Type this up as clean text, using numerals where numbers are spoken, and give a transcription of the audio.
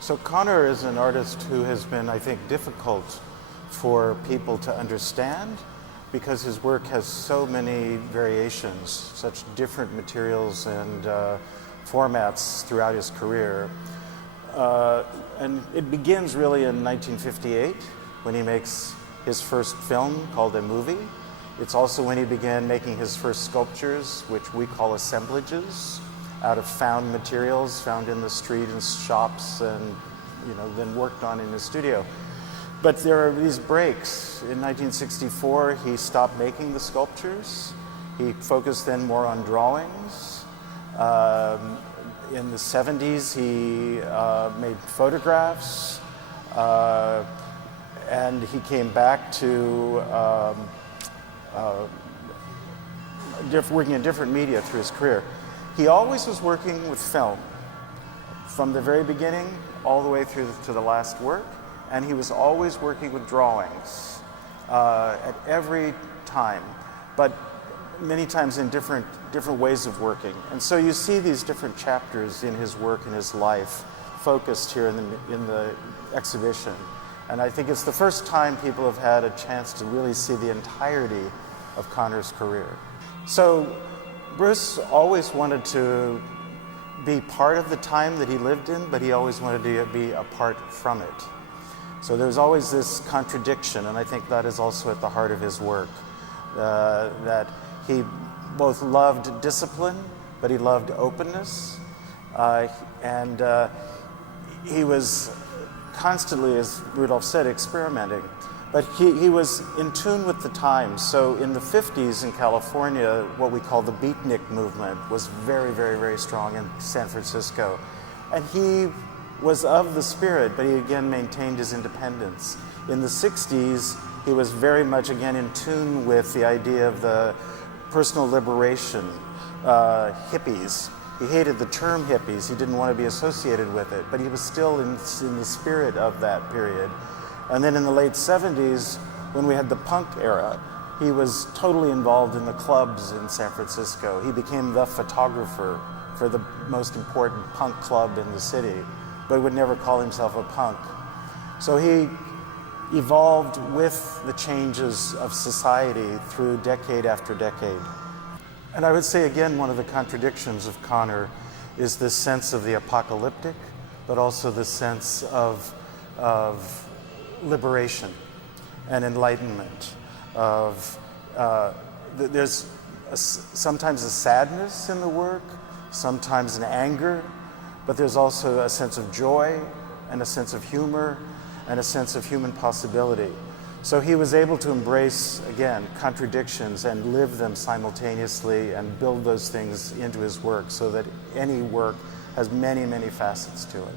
So Connor is an artist who has been, I think, difficult for people to understand because his work has so many variations, such different materials and formats throughout his career. And it begins really in 1958 when he makes his first film called A Movie. It's also when he began making his first sculptures, which we call assemblages, out of found materials found in the street and shops, and then worked on in his studio. But there are these breaks. In 1964, he stopped making the sculptures. He focused then more on drawings. In the 70s, he made photographs, and he came back to working in different media through his career. He always was working with film, from the very beginning all the way through to the last work, and he was always working with drawings at every time, but many times in different ways of working. And so you see these different chapters in his work and his life focused here in the exhibition. And I think it's the first time people have had a chance to really see the entirety of Connor's career. So Bruce always wanted to be part of the time that he lived in, but he always wanted to be apart from it. So there's always this contradiction, and I think that is also at the heart of his work, that he both loved discipline, but he loved openness, and he was constantly, as Rudolph said, experimenting. But he was in tune with the times. So in the 50s in California, what we call the beatnik movement was very, very, very strong in San Francisco. And he was of the spirit, but he again maintained his independence. In the 60s, he was very much again in tune with the idea of the personal liberation, hippies. He hated the term hippies. He didn't want to be associated with it, but he was still in the spirit of that period. And then in the late 70s, when we had the punk era, he was totally involved in the clubs in San Francisco. He became the photographer for the most important punk club in the city, but would never call himself a punk. So he evolved with the changes of society through decade after decade. And I would say, again, one of the contradictions of Connor is this sense of the apocalyptic, but also the sense of liberation and enlightenment. There's sometimes a sadness in the work, sometimes an anger, but there's also a sense of joy and a sense of humor and a sense of human possibility. So he was able to embrace, again, contradictions and live them simultaneously and build those things into his work so that any work has many, many facets to it.